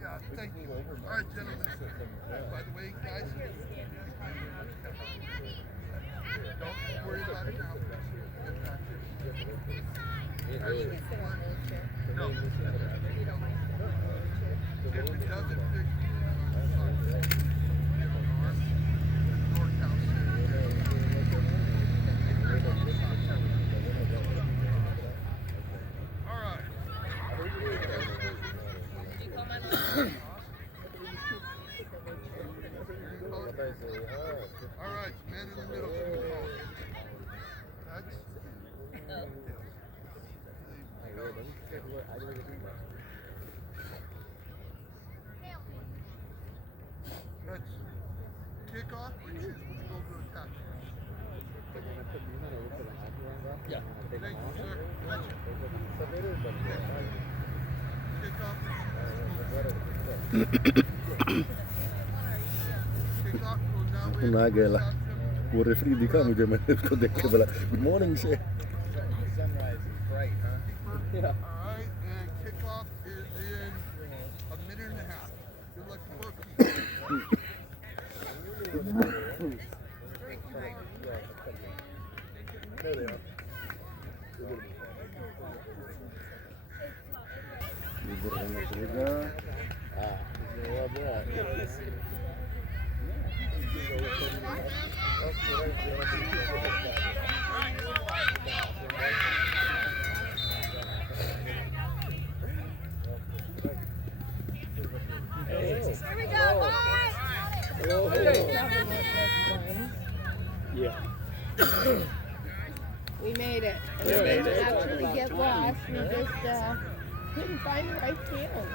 Yeah, thank you. All right, gentlemen. By the way, guys, don't worry about it now. Get back to it. No. If it doesn't fix all right. All right, man in the middle. That's kickoff or choose which goal to attack. Yeah. Thank you, sir. Gotcha. Nagela. Pure freddi come già mi ho detto good morning sir. Sunrise is bright, huh? Yeah. All right, and kickoff is in a minute and a half. Good luck to both of you. There they are. Here we go, boys! Yeah. We made it. We didn't actually get lost. We just couldn't find the right field.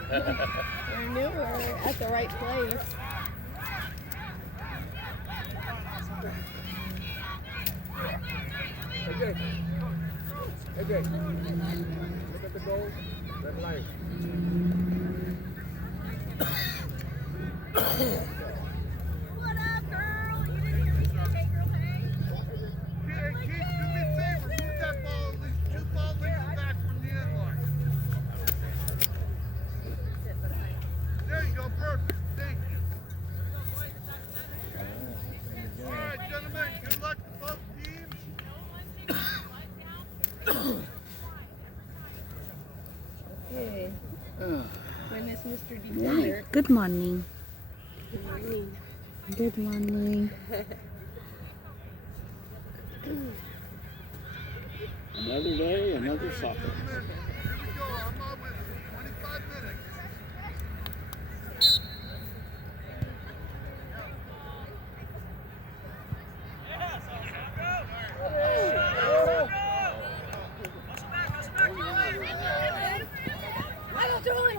We knew we were at the right place. Okay. Okay. Look at the goal. Red light. What up, girl? You didn't hear me say, hey, girl, hey? Hey, Keith, do me a favor. Move that ball at least 2 ball lengths back from the end line. There you go. Perfect. Thank you. All right, gentlemen. Good luck to both teams. Okay. When is Mr. Defender? Good morning. Good morning. Good morning. Another day, another soccer. Here we go. I'm on with 25 minutes.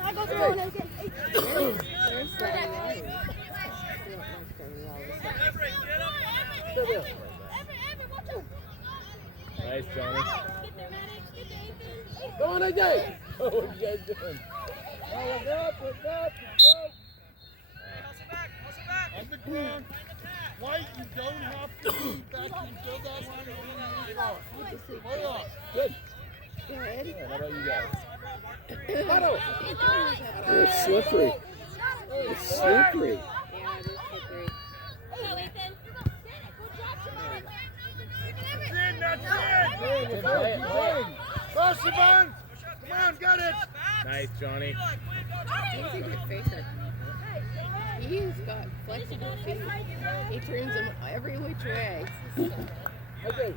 I go through it. Nice, Johnny. Go on, AJ. Oh, what you guys doing? Oh, look up, go. On the ground. White, you don't have to move back until that line is hold on. Good. Good. How about you guys? Huddle. It's slippery. It's slippery. Yeah, it is slippery. That's it. Go, Siobhan. Come on, got it. Nice, Johnny. He's a good faker. He's got flexible feet. He turns them every which way. Okay.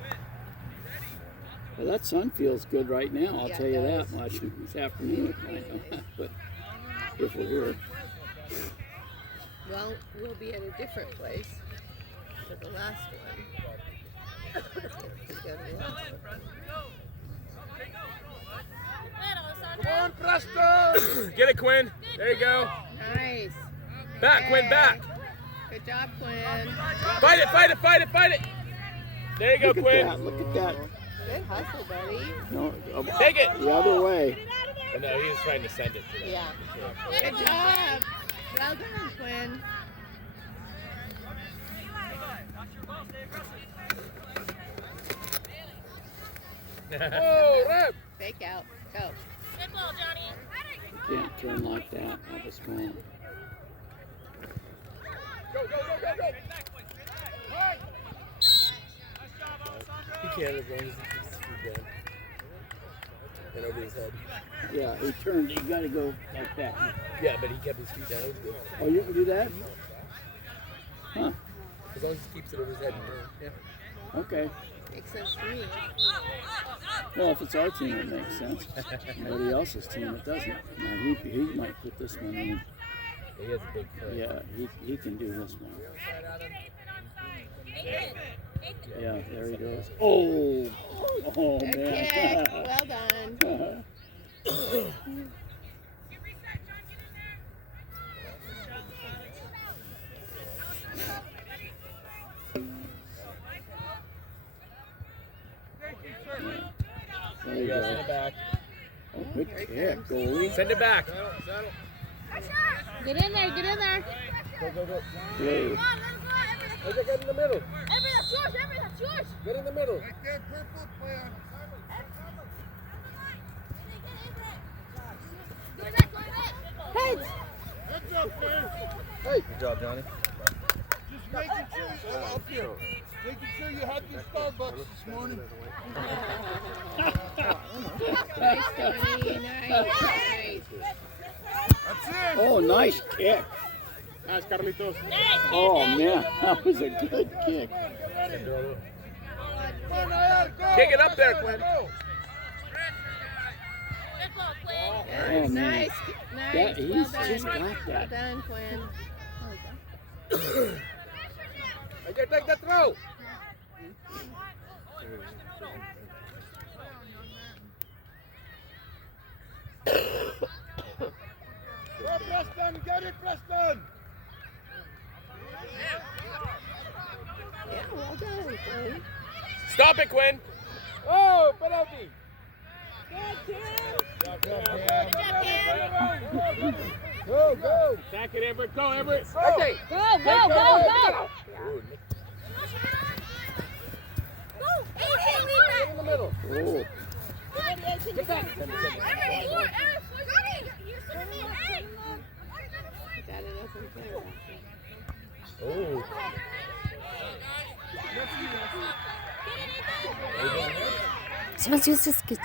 Well, that sun feels good right now, I'll Yeah, tell you it that does. much. This afternoon, I know, but if we're here. Well, we'll be at a different place for the last one. Come on, Presto. Get it, Quinn. There you go. Nice. Back, Quinn, back. Good job, Quinn. Fight it. There you go, Quinn. Look at that. Good hustle, buddy. No, Take it. the other way. No, he was trying to send it to them. Yeah. Good job. Well done, Quinn. Oh, rep. Fake out. Go. You can't turn like that out of small. He can't as long as he keeps his feet down. And over his head. Yeah, he turned. You got to go like that. Yeah, but he kept his feet down. It was good. Oh, you can do that? Huh. As long as he keeps it over his head. Yeah. Okay. Makes sense to me. Well, if it's our team, it makes sense. Nobody else's team, it doesn't. Now, he might put this one in. He has a big foot. Yeah, he can do this one. Yeah, there he goes. Oh, Good man. kick. Well done. There you Send it go. back. Oh, good kick, goalie. Send it back. Get in there, get in there. Go. Blue. Get in the middle. Get in the middle. Right there, purple, play on. Heads. Heads up, man. Hey. Good job, Johnny. Just making sure, up here. Making sure you had your Starbucks this morning. Nice, Tony. Nice. That's it. Oh, nice kick. Nice, Carlitos. Oh, man, that was a good kick. Kick it up there, Quinn. Oh, man. Nice. That, Well he's done. just got Well that. done, Quinn. Right there, take the throw. Go, Preston. Get it, Preston. Yeah, well done, Quinn. Stop it, Quinn. Oh, penalty. Go. Back it, Everett. Go, Everett. Okay. Go. Get in the middle. Oh, Got it open clear. Oh. Смотрите, скид.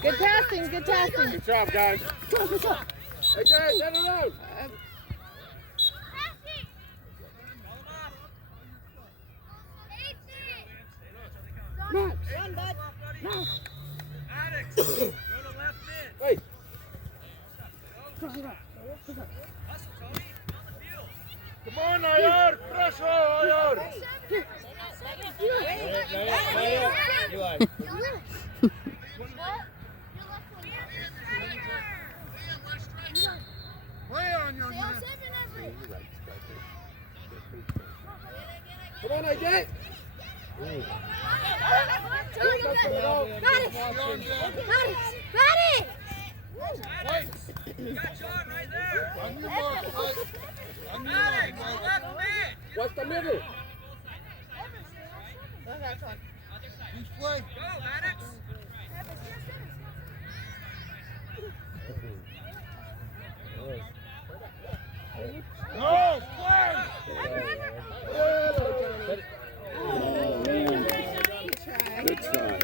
Good passing, good passing. Good job, guys. good job. Hey, guys, send it out. Hey. Come on, Ayar. Pressure, Ayar. Play on, young man. Come on, AJ. On your mark, Mike. On your mark, Mike. What's the middle? He's play. Go, play. Oh, man. Good try.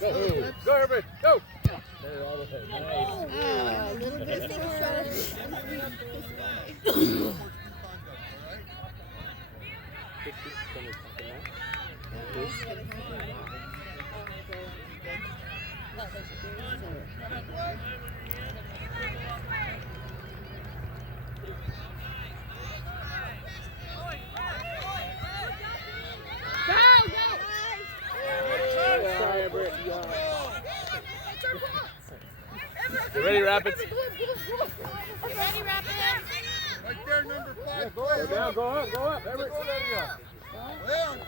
Go, go, Herbert, go. Oh, a little bit You ready, Rapids? Ready, Rapids? Right there, number 5. Go down, go up. Everett. Leon.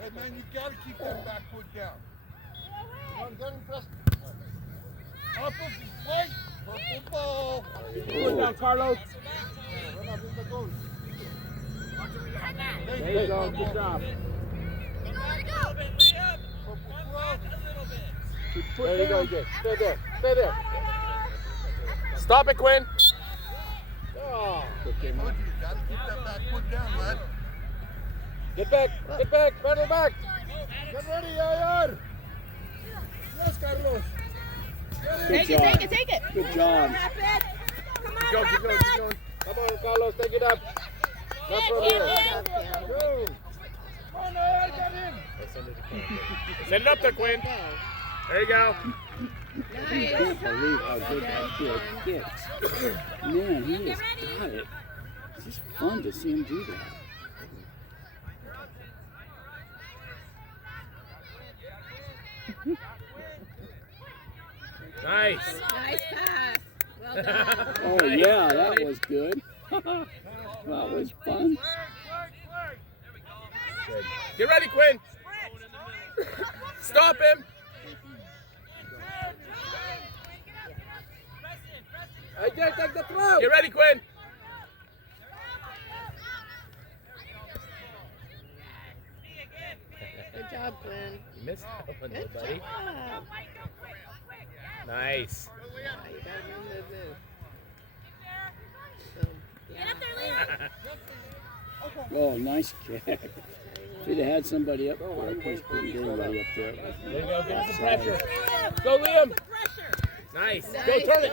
Hey, man, you got to keep that back foot down. Come on, get him, Preston. Up of his plate. Purple ball. Go down, Carlos. Run up in the goal. There you go. Good job. There you go, Jay. Stay there. Stay there. Stop it, Quinn. Oh. You got to keep that back foot down, lad. Get back. Get back. Pedal back. Get ready, Yair. Yes, Carlos. Good job. Take it. Good job. Keep going. Come on, Carlos. Take it up. Not from here. Go. Come on, Yair. Get in. Send it up there, Quinn. There you go. I can't believe how good that kid kicks. Man, he has got it. It's just fun to see him do that. Nice. Nice pass. Well done. Oh yeah, that was good. That was fun. Get ready, Quinn. Stop him. AJ, take the throw. Get ready, Quinn. Good job, Quinn. You missed that one, Good buddy. job. Nice. Yeah, you gotta move. So, yeah. Oh, nice kick. If he'd have had somebody up there, of course, couldn't get anybody up there. There you go. Give him some pressure. Go, Liam. Nice. Go, turn it.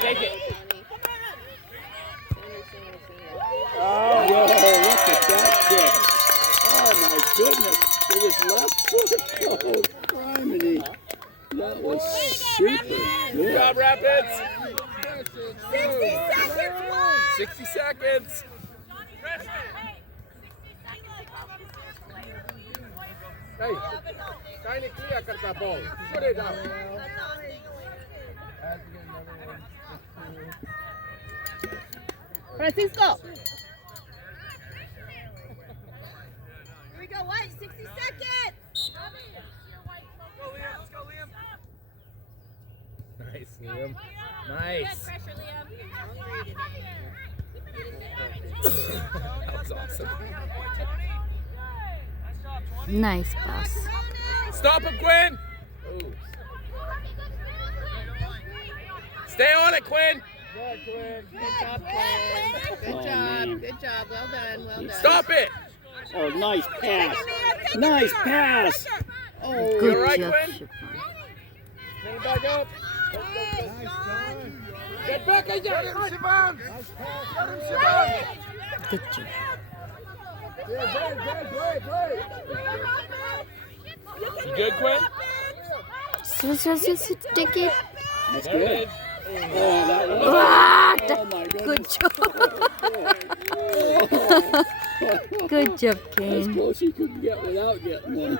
Take it. Oh, look at that kick. Oh, my goodness. It was left foot. Oh, criminy. That was super Good good. job, Rapids. 60 seconds, one. 60 seconds. Hey, tiny clear karta ball. Put it down. Francisco. Here we go, White, 60 seconds. Nice, Liam. Nice. Pressure, Liam. That was awesome. Nice pass. Stop him, Quinn. Ooh. Stay on it, Quinn. Good job, Quinn. Good job. Well done. Stop it. Oh, nice pass. Nice pass. You Oh, Good all right, job, Quinn? Shipman. Get it back up. Get back, AJ. Get him, Sivan. Good job. You good, Quinn? So, take it. that's There it good. is. Oh, that was. Ah, Oh, my good goodness. job. Good job, As Ken. close as you could get without getting one.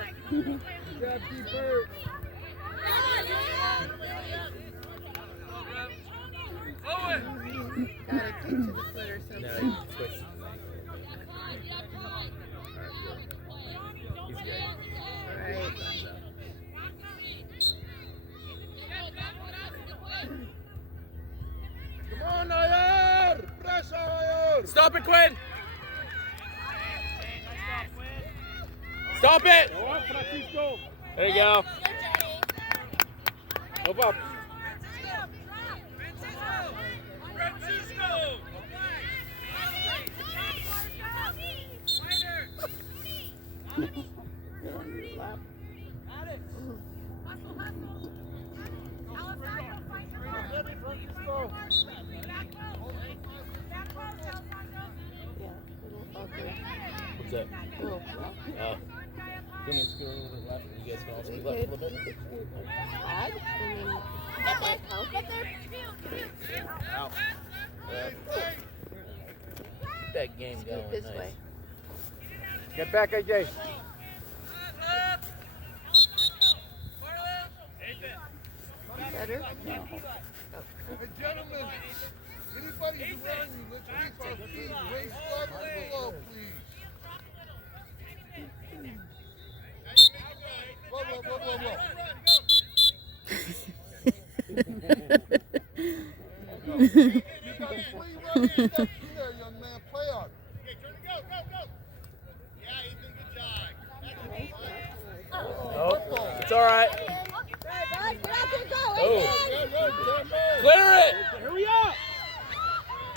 Gotta kick to the foot or something. No, you twist. He's good. All right. Come on, Nair! Pressure, Nair! Stop it, Quinn! Stop it! There you go. Move up. What's that? Oh. Give me a scoot a little bit left. You guys can all scoot left a little bit. Add, and then that might help. Out. Keep that game going. This Nice. way. Get back, AJ. water? No. Hey, gentlemen, anybody's around you, let's keep our feet waist level below, please. Whoa, whoa, whoa, whoa, whoa. You got 3 running steps in there, young man. Play on. Okay, turn to go, go, go. Yeah, Ethan, good job. Oh, it's all right. Oh. Clear it. Hurry up.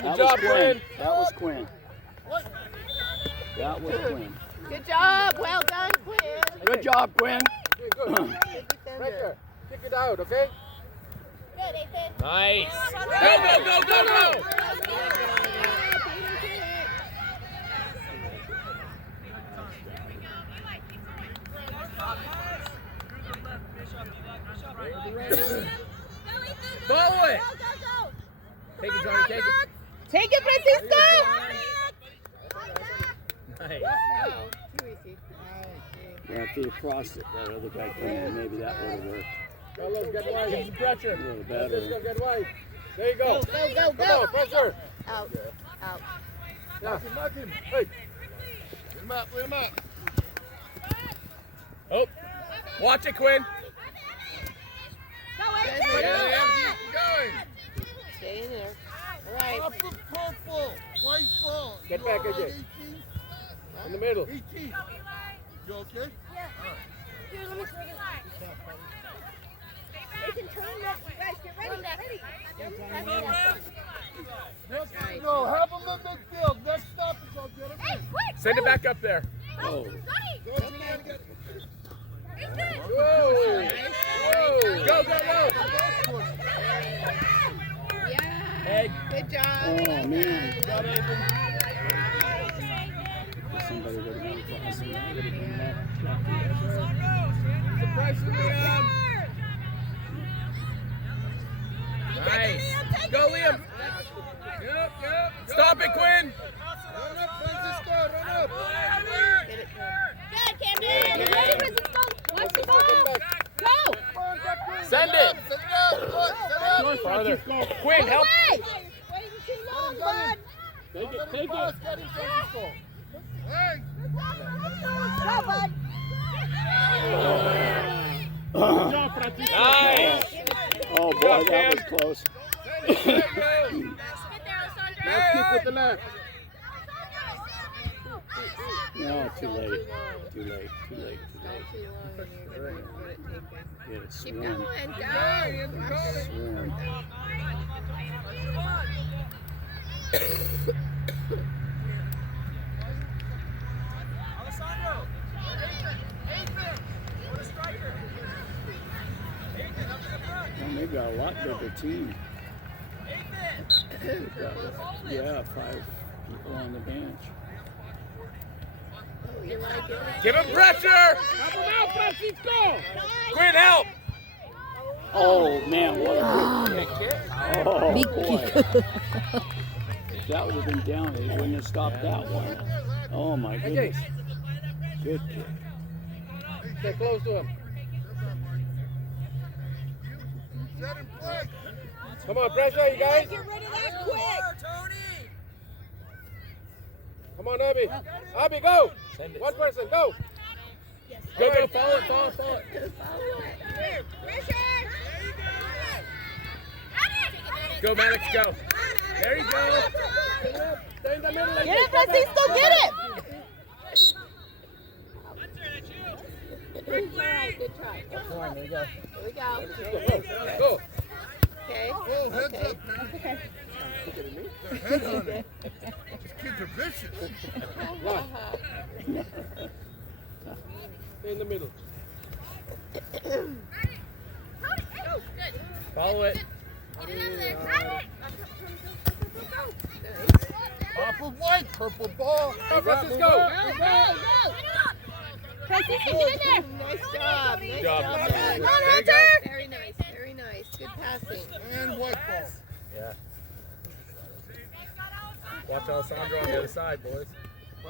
That job, was Quinn. Quinn. That was Quinn. That was Quinn. Good job. Well done, Quinn. Good job, Quinn. Okay, good. Pressure. Kick it out, okay? Nice. Go, go, go, go, go. Follow it. Take it, Johnny, take it. Take it, Francisco. Nice. Oh, too easy. Yeah, if he crossed it, that other guy come in, maybe that would have worked. Carlos, get wide. Give some pressure. A little Francisco, better. get wide. There you go. Go, go, go. Come on, pressure. Out. Out. Yeah. Mark him. Hey. Let him out, let him out. Oh, watch it, Quinn. Going. Stay in there. All right. Off of purple. White ball. Get You back, all right, AJ. 18? In the middle. 18. You okay? No, have him in midfield. Next stop is I'll get him in. Send it back up there. Oh, Go, Julian, get Whoa. Whoa. Go, go, go. Yeah. Egg. Good job. oh man. Somebody would have been crossing that. Would have been that. The pressure, Liam. Nice. Go, Liam. Yep, yep. Stop it, Quinn. Run up, Francisco. Run up. Get it. Good, Camden. You ready, Francisco? Watch the ball. Go. Send it. Set it up. Set it up. Farther. Quinn, help. Waiting too long, bud. Take it, take it. Get him, Francisco. Hey. Go, bud. Nice. Oh boy, that was close. Let's keep with the left. No, too late. Too late. Too late. Too late. Too long. And you're gonna let it take it. Get it Keep swim. going. Go. Swim. And they've got a lot bigger team. Yeah, 5 people on the bench. Oh, you like it? Give him pressure. Help him out, Francisco. Quinn, help. Oh man, what a kick. Oh Big boy. kick. If that would have been down, they wouldn't have stopped that one. Oh my goodness. Good kick. Stay close to him. Set in place. Come on, pressure, you guys. Get rid of that quick. Come on, Abby. Abby, go. Send it. One person, go. Go, go, follow it, follow it, follow it. Go, Maddox, go. There you go. Stay in the middle. Get it, Francisco. Get it. All right. Good try. There you go. Here we go. Go. Okay. Oh, heads Okay. up, man. Their heads on it. These kids are vicious. Stay in the middle. Follow it. Off of white, purple ball. Go, Francisco. Francisco, get in there. Nice job. Nice job. job. There you Hunter. go. Very nice. Very nice. Good passing. And white ball. Yeah. Watch Alessandro on the other side, boys.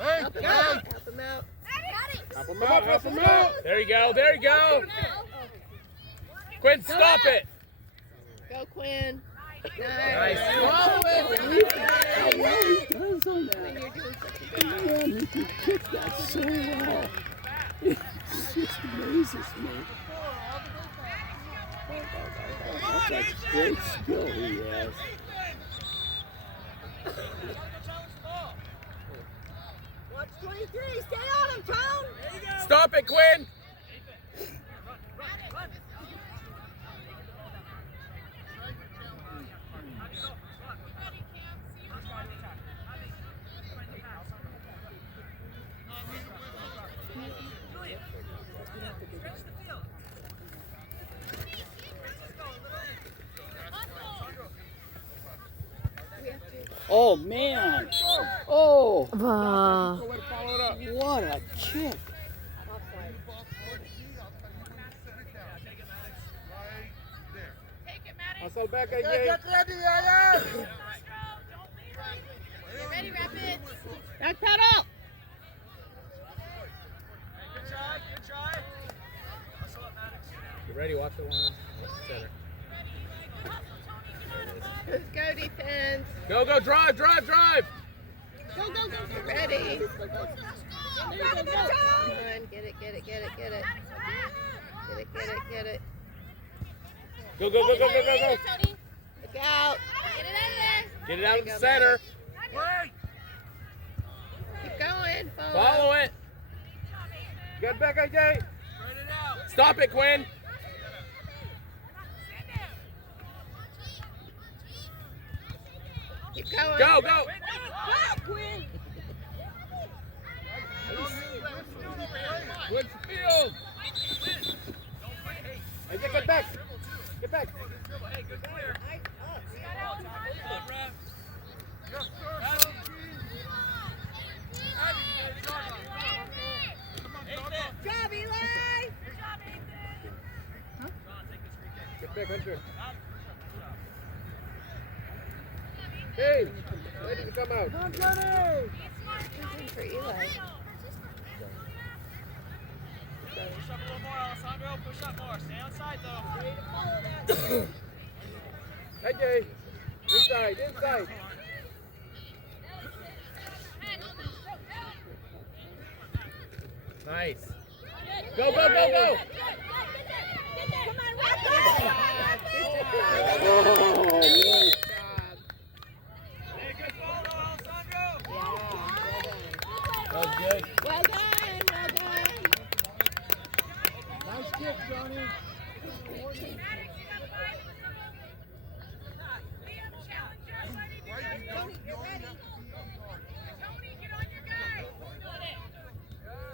Hey, Help him hey. out. Help him out. Help him out, help him out. There you go, there you go. Quinn, stop it. Go, Quinn. Nice. How well he does on that. You're doing such a good job. Man, he can kick that so well. It just amazes me. That's a great skill he has. Watch 23. Stay on him, Tone. Stop it, Quinn. Oh, man. Oh, Wow. what a kick. Hustle back, Get AJ. ready, Aaron! Get ready, Rapids. Back pedal. You ready? Watch the line. Center. Let's go, defense. Go, go, drive, drive, drive. Go, go, go. Get ready. Come on, get it, get it, get it, get it. Get it, get it, get it. Go, go, go, go, go, go, go. Look out. Get it out of the center. Keep going. Follow it. Get back, AJ. Stop it, Quinn. Keep going. Go, go. Quinn. What's the field? AJ, get back. Get back. Job, Eli. Get back, Hunter. Hey, ready to come out. Looking for Eli. Push up a little more, Alessandro. Push up more. Stay outside, though. AJ, inside, inside. Nice. Go, go, go, go. Come on, Rapid. Oh, man. Hey, good follow, Alessandro. That was good. Well done, well done. Nice kick, Johnny.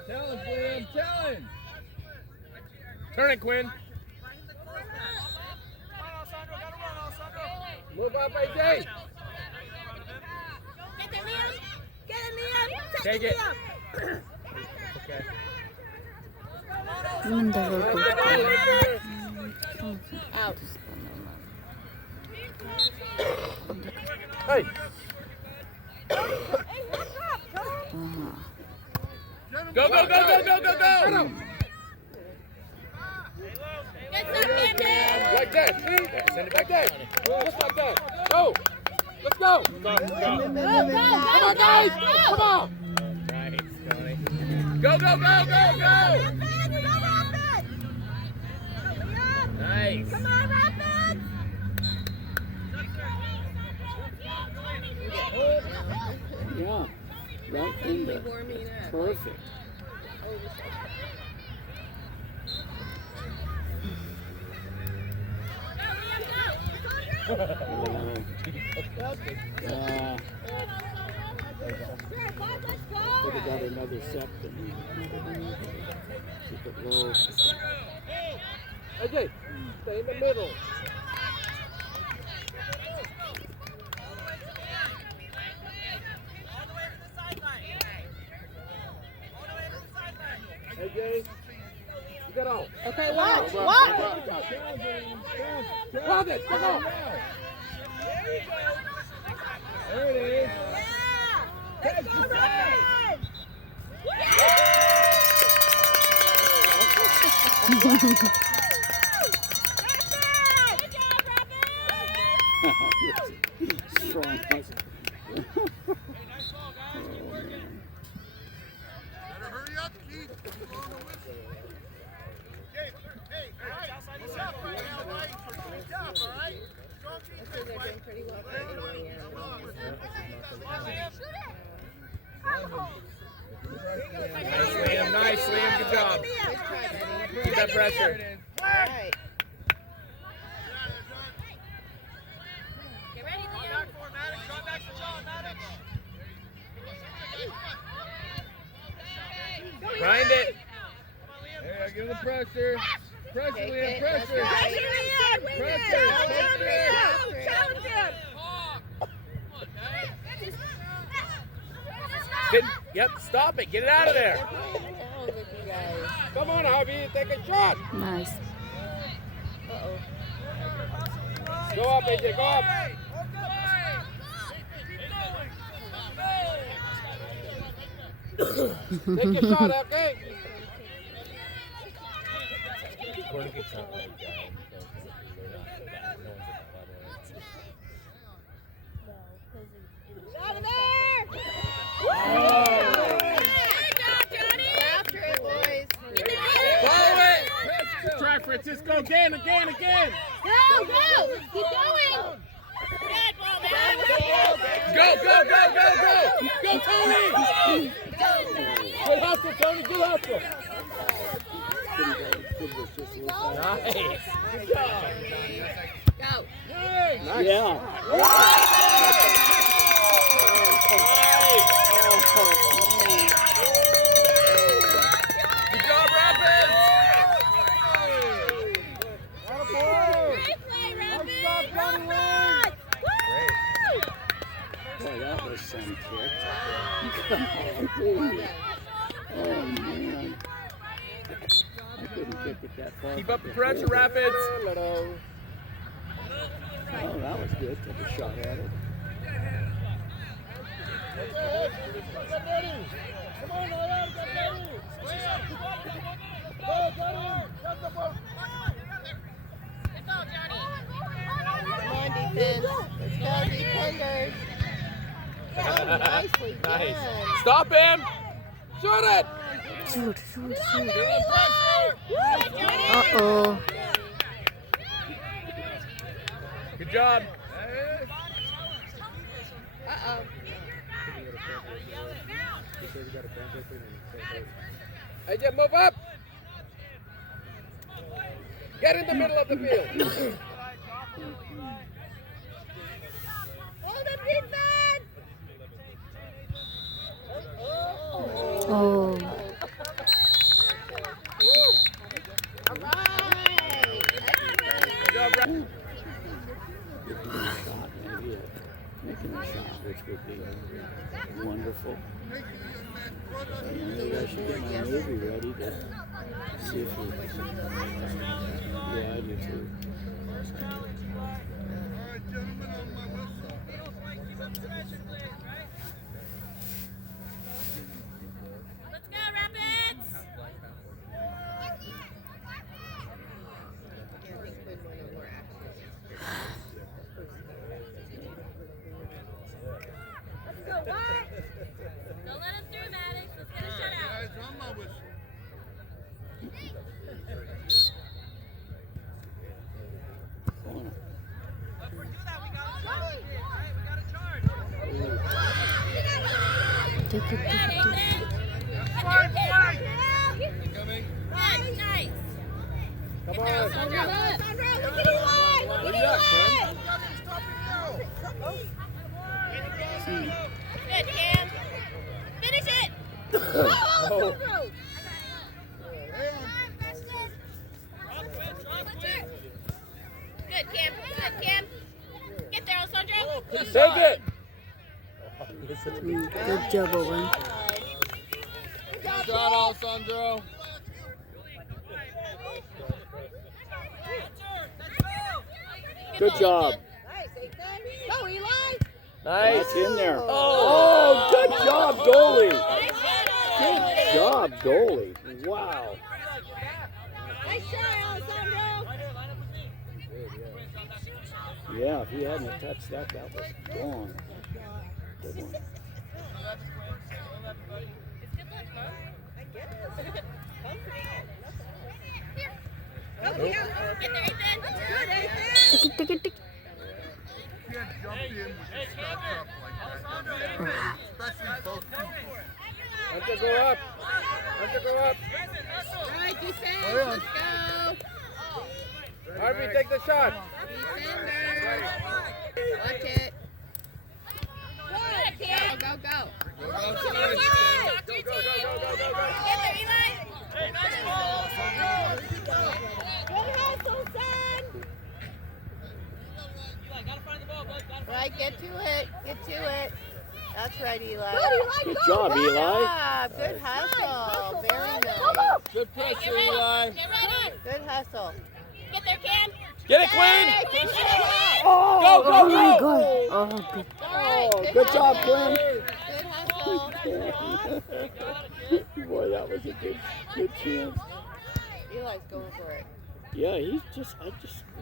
Tell him, Liam, tell him. Turn it, Quinn. Move up, AJ. Get there, Liam. Get it, Liam. Take it. Liam. Okay. Out. Hey. Hey, what's up, Tone? Go, go, go, go, go, go, go. Like that, see? Send it back there. Just like that. Go. Let's go. Go, Come on, guys. Come on. Nice, Johnny. Go, go, go, go, go. Nice. Come on, Rapids! Yeah, right in there. Warming up. Perfect. Could have got another set, but keep it low. AJ, stay in the middle. AJ, you got all. Okay, watch. Hold it, come on. There it is. Let's go, Rapids! Strong. Hey, nice ball, guys. Keep working. Better hurry up, Keith. Come on the whistle. Hey, Outside the tough circle. right now, Mike. Tough, all right? Strong So defense, they're Mike. doing pretty well for Indiana. Nice, Liam. Nice, Liam. Good job. Good try, buddy. Keep that pressure. All right. Get ready, Draw Liam. back for Maddox. Draw back for John, Maddox. Grind it. Come on, Liam. There, give him the pressure. Pressure, Take Liam. it. Pressure. That's right. Pressure. Challenge him. Yep, stop it. Get it out of there. They're playing around with you guys. Come on, Javi. Take a shot. Nice. Uh-oh. Go up, AJ. Go up. Take your shot, okay? After it, boys. Follow it. Try, Francisco. Again. Go, go. Keep going. Good ball, man. Go. Go, Tony. Good hustle, Tony. Good hustle. Nice. Good job. Go. Nice. Yeah. Good job, Rapids. Great play, Rapids. Well done. Boy, that was some kick. Oh, man. I couldn't kick it that far. Keep up the pressure, Rapids. Oh, that was good. Took a shot at it. Get ready. Come on, Noel. Get ready. Go, get the ball. Good ball, Johnny. Come on, defense. Let's go, defenders. Oh, nicely done. Nice. Stop him. Shoot it. Shoot. Johnny. Uh-oh. Good job. Uh-oh. AJ, move up. Get in the middle of the field. Hold up, defense. Oh. All right. Good job, Rapids. Making a shot, which would be wonderful. Maybe I should get my movie ready to see if we. Yeah, I do too. All right, gentlemen, on my whistle. Let's go, Rapids. Don't let him through, Maddox. Let's get a shutout. Guys, on my whistle. If we do that, we got a charge. Right? We got a charge. Take it. Coming. Nice. Come Get there, on. Sandra. Sandra, look at Eli. Look at Eli. Good, Cam. Finish it. Oh, Good, Cam. Good, Cam. Get there, Alessandro. Take it. Good job, Owen. Good job, Alessandro. Good job. Go, Eli. Nice. That's in there. Oh, good job, goalie. Good job, goalie. Wow. Nice shot, Alessandro. Yeah, if he hadn't touched that, that was gone. Good one. Tick, tick, tick. You can't jump in with your stuff up like that. Especially both people. Have to go up. Have to go up. Right, defense. Hang on. Let's go. Harvey, take the shot. Defenders. Watch it. Go, go, go. Go, go, go. Get there, Eli. Hey, nice ball. Good hustle, son. Eli, gotta find the ball, bud. Right, get to it. Get to it. That's right, Eli. Good job, Eli. job. Good hustle. Very nice. Good pressure, Eli. Get ready. Good hustle. Get there, Cam. Get it, Quinn. Finish it. Go, go, Oh my go. God. Oh, good. All right. Good job, Quinn. Good hustle. Boy, that was a good chance. Eli's going for it. Yeah, I just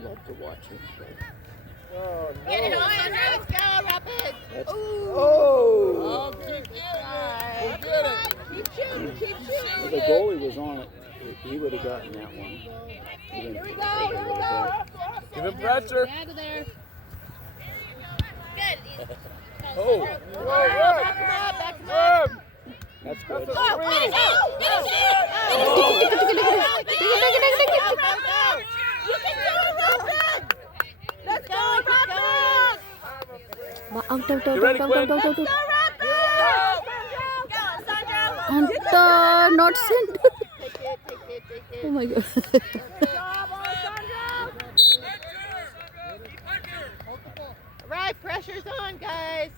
love to watch him play. Oh, Get it no. on, Sandra. Let's go, Rapids. That's- Ooh. Oh! Keep We'll get it. shooting. Keep Well, shooting. the goalie was on it. He would have gotten that one. Here we go. Give him pressure. Out of there. Good. Oh. Back him up. That's good. Go, Finish it. Finish it. You can do it, Rapids. Let's go, Rapids. Out. You ready, Quinn? Go, Sandra. And not sent. Take it. Oh my God. Right, pressure's on, guys.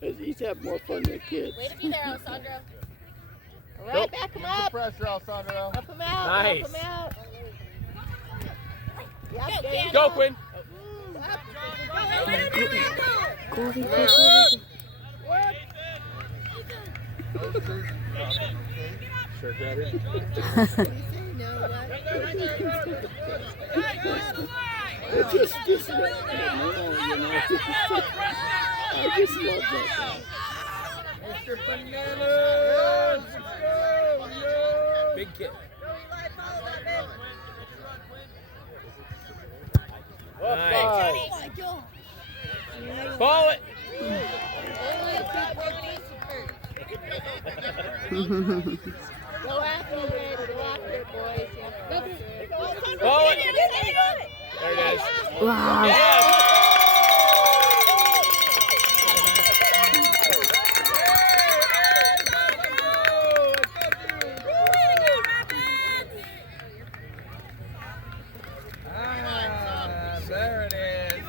He's having more fun than kids. Way to be there, Alessandro. All right, back him up. Pressure, Alessandro. Up him out. Nice. Up him out. Go, Yep, there you Cam. Go, Quinn. Go, Rico, go, Sure got it. Just no, you know. I just love that guy. Mr. Bananas. Big kid. Nice. Ball it. Go after it, boys. Ball it. There it is. Wow. Yes. There it is.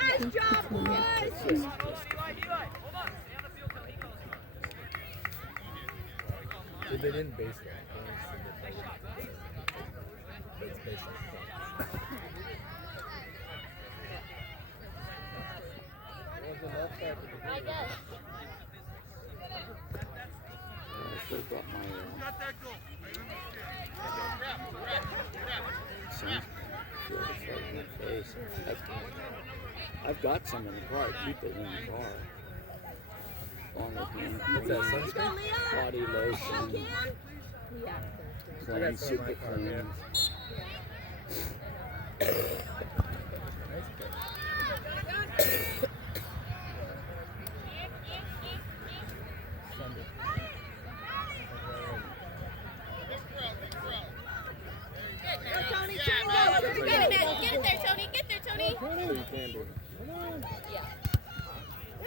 Nice job, boys. Eli, hold on. They didn't base that. It's based on I guess. I still got my son. Feels right in the face. I've got some in the car. I keep it in the car. Along with me. What's that, sunscreen? Body lotion. Clean, super clean. Get it there, Tony. Get there, Tony. So you can do it.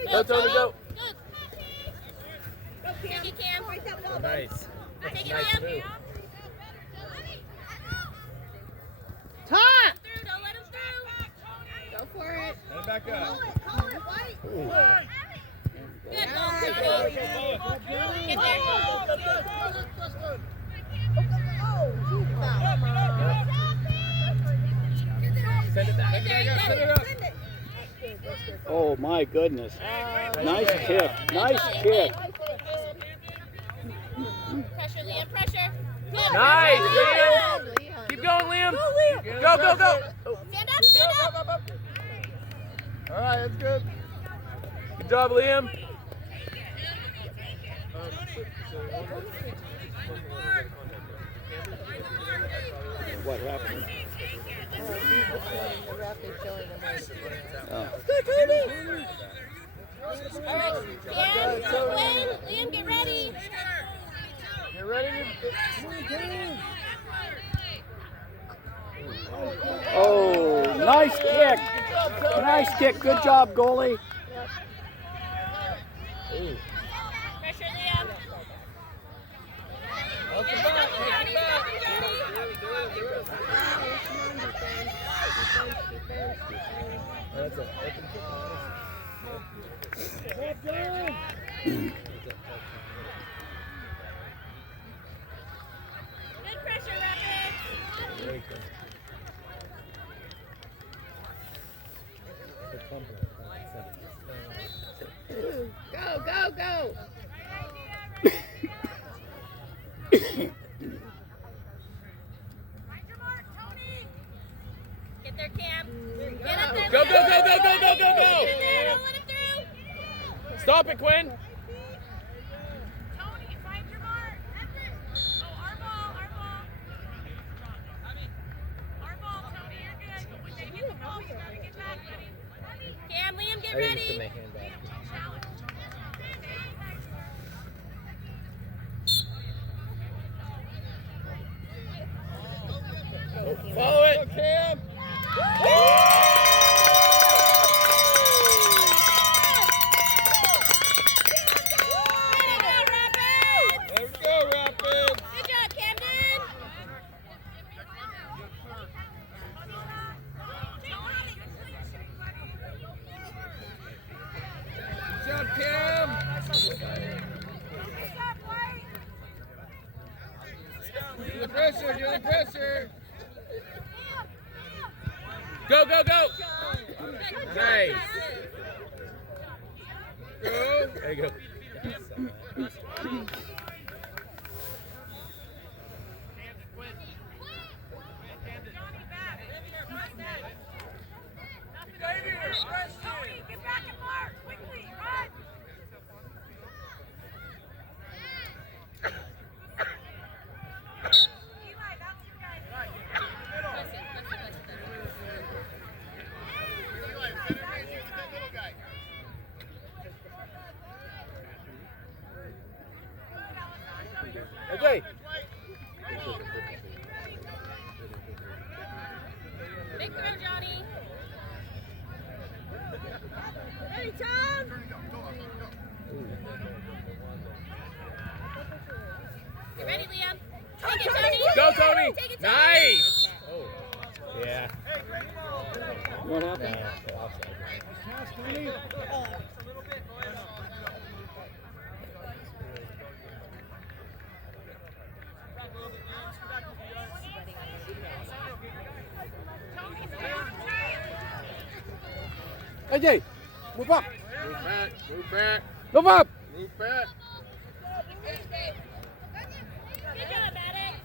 Go, Go, Tony, go. Good. Take it, Cam. nice. Take it, Nice Cam. move. Top. Don't let him through. Go for it. Let it back up. Good ball, Tony. Get there. Oh my goodness. Nice kick. Nice kick. Pressure, Liam, pressure. Good. Nice, Liam. Liam. Keep going, Liam. Go, Go, go, go. Stand up, stand up. All right, that's good. Good job, Liam. What happened? The ref is showing them right. Oh. All right, Cam, Quinn, Liam, get ready. Get ready Oh, nice kick. Nice kick. Good job, goalie. Pressure, Liam. That's a open kick. Good pressure, Rapids. Very good. Go, go, go. Get there, Cam. Get up there. Go, go, go, go, go, go, go, go. Get there, don't let him through. Stop it, Quinn. Tony, find your mark. Oh, our ball, our ball. Our ball, Tony, you're good. When they get the ball, you gotta get back ready. Cam, Liam, get I think it's ready. my hand back. Follow it. Cam. There we go, Rapids. Good job, Camden. Good job, Cam. Get the pressure, get the pressure. Go, go, go. Nice. Go. There you go. Tony, get back and mark quickly, run. Eli, that's your guy. Okay. Big throw, Johnny. Ready, Tom? You ready, Liam? Take it, Johnny. Go, Tony. Take it, Tony. Nice. Oh. Yeah. What happened? Nah, offside. AJ, move up. Move back, move back, Move up. move back. Good job, Maddox.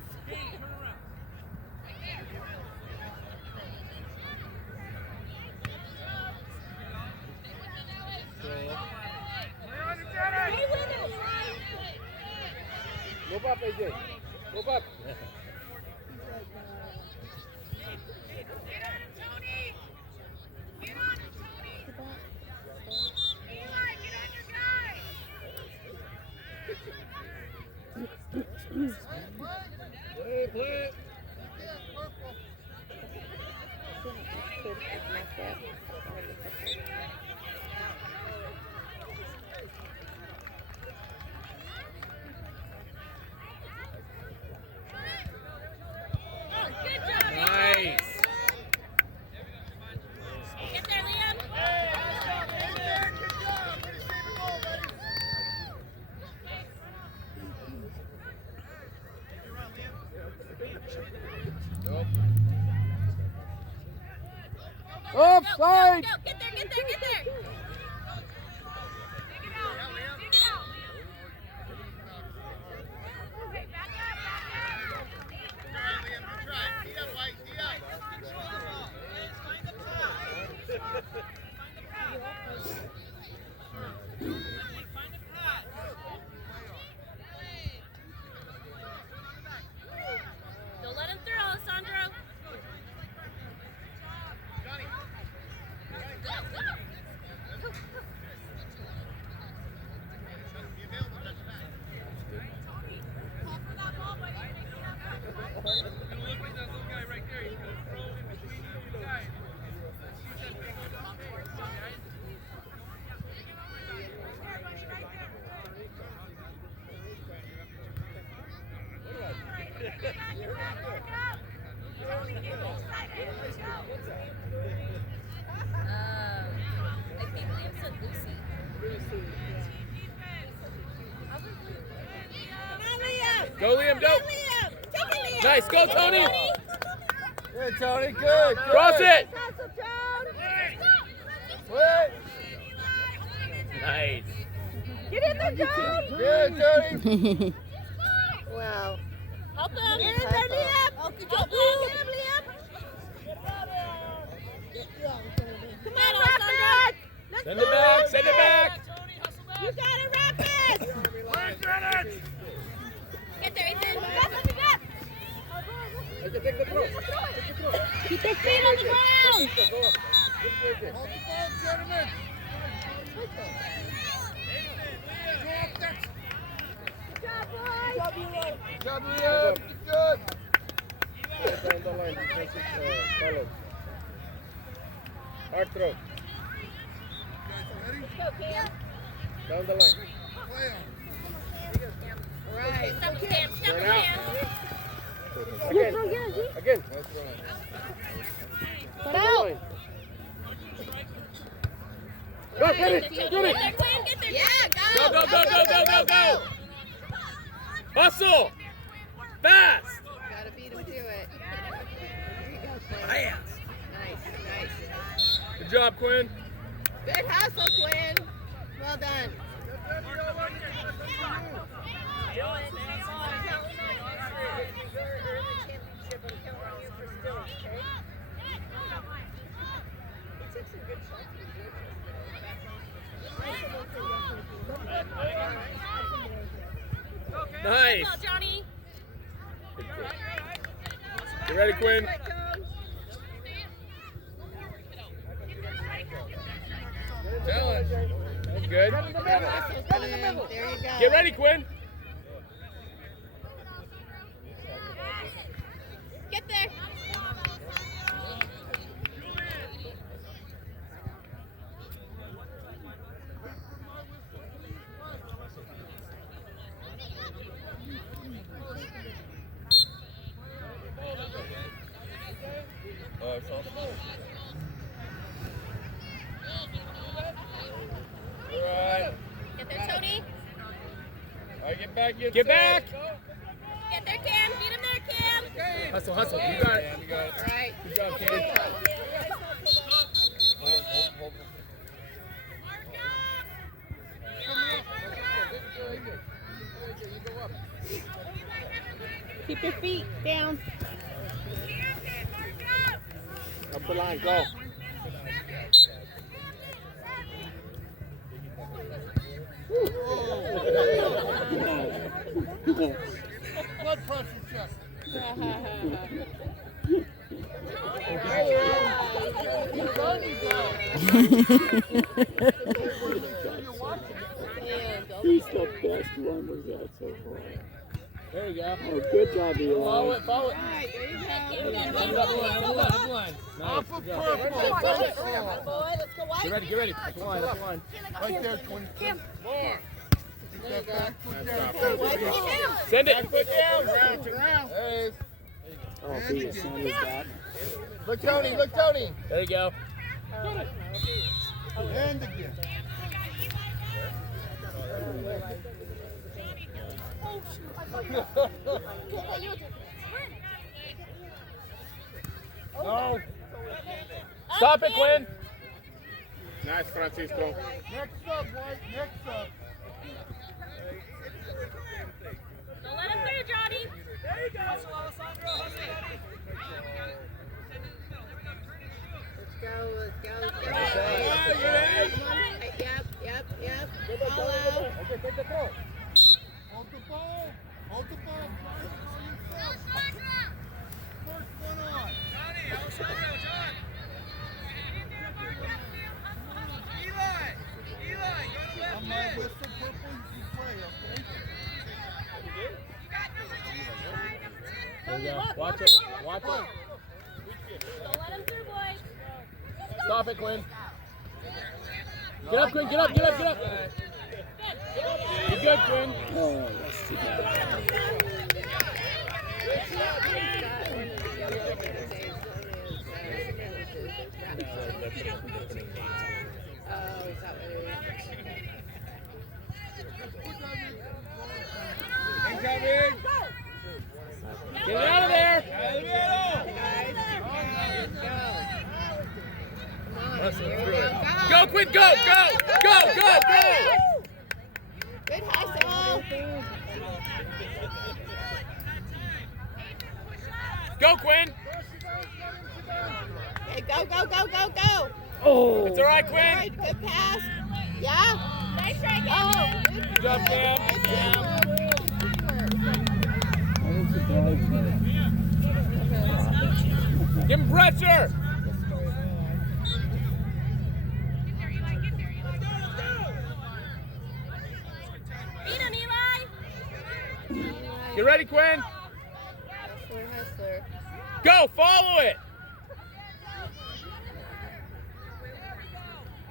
Move up, AJ. Move up. Play, play. Offside! Go, get there, get there, get there. Dig it out, dig it out. Okay, back up, don't let him through, Alessandro. I think Liam said Lucy. Come on, Liam. Go, Liam, go. Liam. Take it, Liam. Nice, go, Tony. Good, Tony, good. Cross it. Wait. Nice. Get in there, John. Good, Tony. Wow. Help him. Get in there, Liam. Oh, good job, Liam. Get him, Liam. Come on, Alessandro. Send it back, send it back. You got it, Rapid. Get there, Ethan. Take the throw. Keep your feet on the ground. Hold the ball, gentlemen. Good job, boys. Good job, Liam. Good. Down the line, defensive follow. Hard throw. Go, Cam. Down the line. Play on. All right. Step with Cam, step with Turn out. Cam. Again. That's right. Put Down the out. line. Go, get it. Get Get there, it. Quinn, get there. Yeah, Go, go, go, go, go, go, go. Hustle. Fast. Gotta beat him to it. There you go, Quinn. Fast. Nice. Good job, Quinn. Good hustle, Quinn. Well done. Nice. Come on, Johnny. You ready, Quinn? Challenge. That's good. There you go. Get ready, Quinn. Get there. Get there, Tony. All right, get back. Get back. Get there, Cam. Beat him there, Cam. Hustle, hustle. You got it. All right. Good job, Cam. Hold. Keep your feet down. Up the line, go. Blood pressure check. He's the best one we've had so far. There you go. Oh, good job, Eli. Follow it, follow it. All right, there you Up go. the line, up the line, up the line. Off Nice. of Good job. purple. Get ready, get ready. Up the line, up the line. Right there, 20. More. There you go. Send it. Foot down. Hey. Oh, Peter's son is back. Look, Tony. Look, Tony. There you go. And again. No. Stop it, Quinn. Nice, Francisco. Next up, White. Next up. Don't let him through, Johnny. There you go. Hustle, Alessandro. Hustle, buddy. Let's go. Let's go. Yep. Follow. Okay, take the throw. Hold the ball. Hold the ball. First one on. Johnny, Alessandro, John. Eli, go to left I'm mid. not with the purple you play, okay? There you go. Watch it. Watch it. Don't let him through, boys. Stop it, Quinn. Get up, Quinn. Get up. You're good, Quinn. Oh, that's too bad. Get it out of there. Go, Quinn. Go. Good hustle. Go, Quinn. Hey, go. Oh, It's all right, All Quinn. right, good pass. Yeah. Nice try, Cam. Oh, Good job, Cam. good teamwork. that surprised me. Give him pressure. Beat him, Eli. You ready, Quinn? Hustler. Go. Follow it.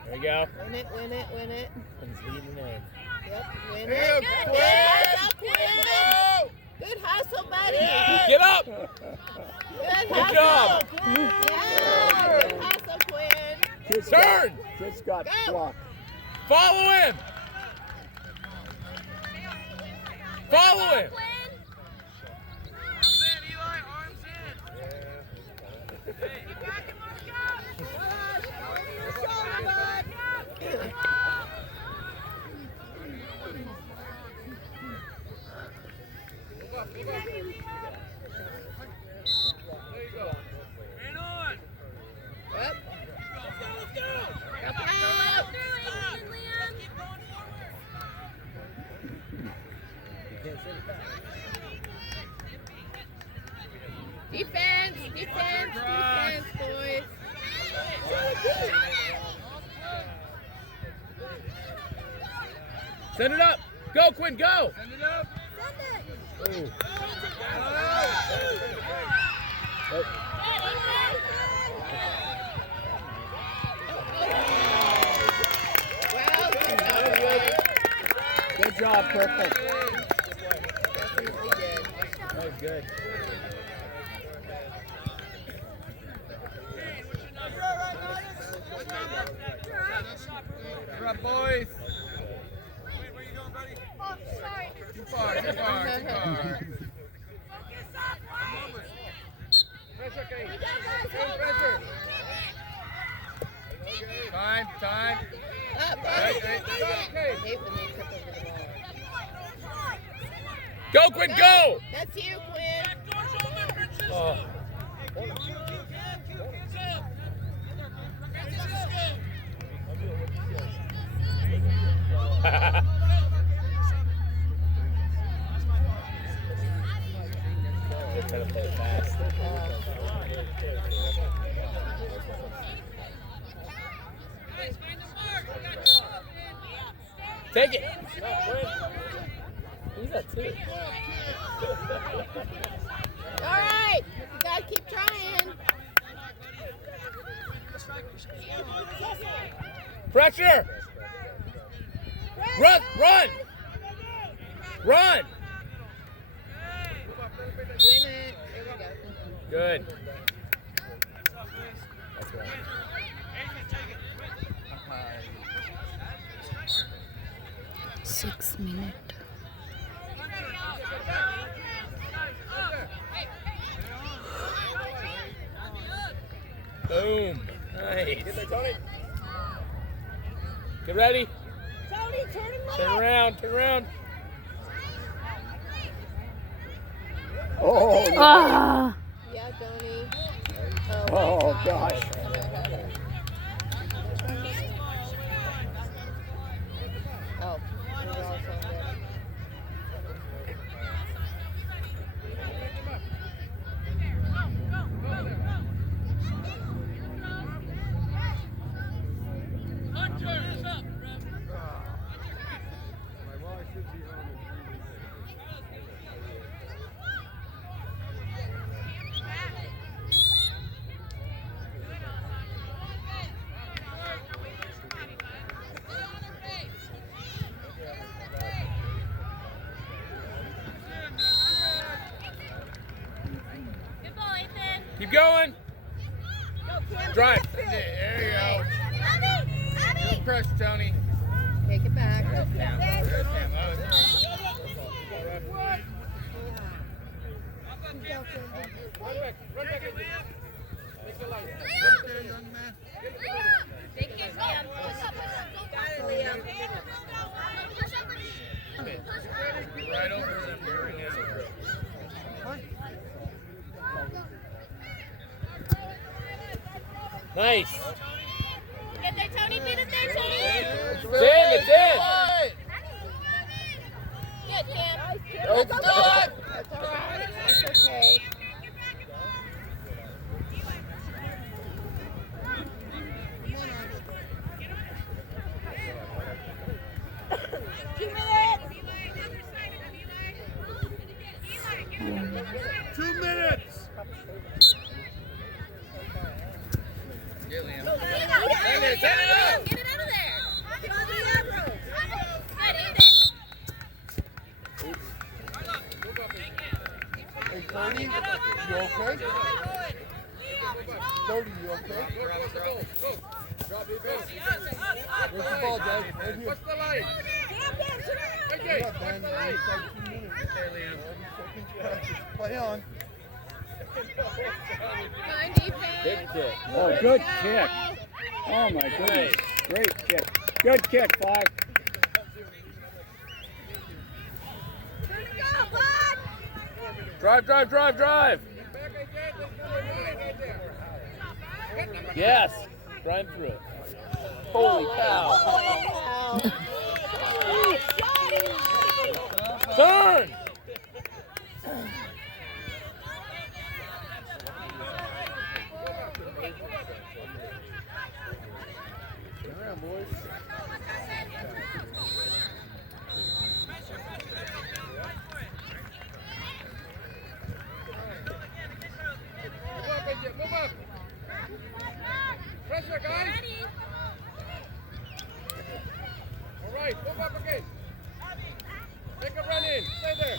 There you go. Win it. Quinn's leading in. Yep, win There it. you Good go. hustle, Quinn. Good hustle, buddy. Get up. Good Good hustle. job. Yeah, good hustle, Quinn. Turn. Just got Go. blocked. Follow him. Follow him. Quinn. Arms in, Eli. Arms in. Hey, you got him, Man on. Yep. Let's go. Up, Don't let up. him through, Aiden and Liam. Keep going Defense, boys. Send it up. Go, Quinn. Go. Send it up. Ooh. Well, good job, boys. Good job, Purple. Definitely did. That was good. You're up, boys. Wait, where you going, buddy? Oh, sorry. Too far. Pressure, Kane. Pressure. Time. Up, Hey, up. hey. I hate when they trip over the ball. Go, Quinn. Go. That's you, Quinn. Oh. They're trying to play fast. Take it. Who's that too? All right. You got to keep trying. Pressure. Run. Win it. There we go. Good. That's right. 6 minutes. Boom. Nice. Get there, Tony. Get ready. Tony, turn him Turn around, turn around. Oh, no. Ah. Yeah, Tony. Oh, gosh. Oh, he's also good. Good ball, Ethan. Keep going. Drive. There you go. Good press, Tony. Take it back. There, young man. Big kick, Liam. Got it, Liam. Right over them. Nice. Get there, Tony. Beat it there, Tony. It's in, it's in. Good, Cam. It's done. That's all right. That's okay. 2 minutes. Get Liam. Get it out. Send it up. Get it out of there. Good, Ethan. Hey, Tony, you okay? Cody, you okay? Drop your base. Where's the ball, Dad? Right here. What's the line? Okay. Yeah, Ben, it's like 2 minutes. There, Liam. 30 seconds practice. Play on. Fine defense. Big kick. Oh, good kick. Oh, my goodness. Great kick. Good kick, Flag. Drive, drive, drive, drive. Yes. Grind through it. Holy cow. Turn. Turn around, boys. Move up. Pressure, guys. All right, move up again. Make a run in. Stay there.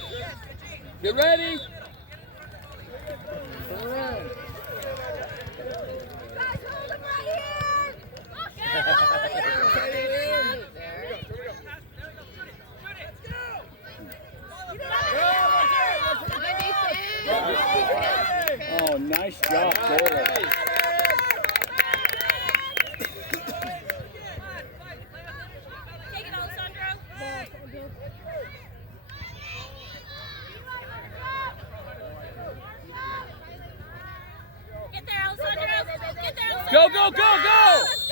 Get ready. Turn around. Oh, nice job, goalie. Take it, Alessandro. Get there, Alessandro. Get there, Alessandro. Go, go, go, go.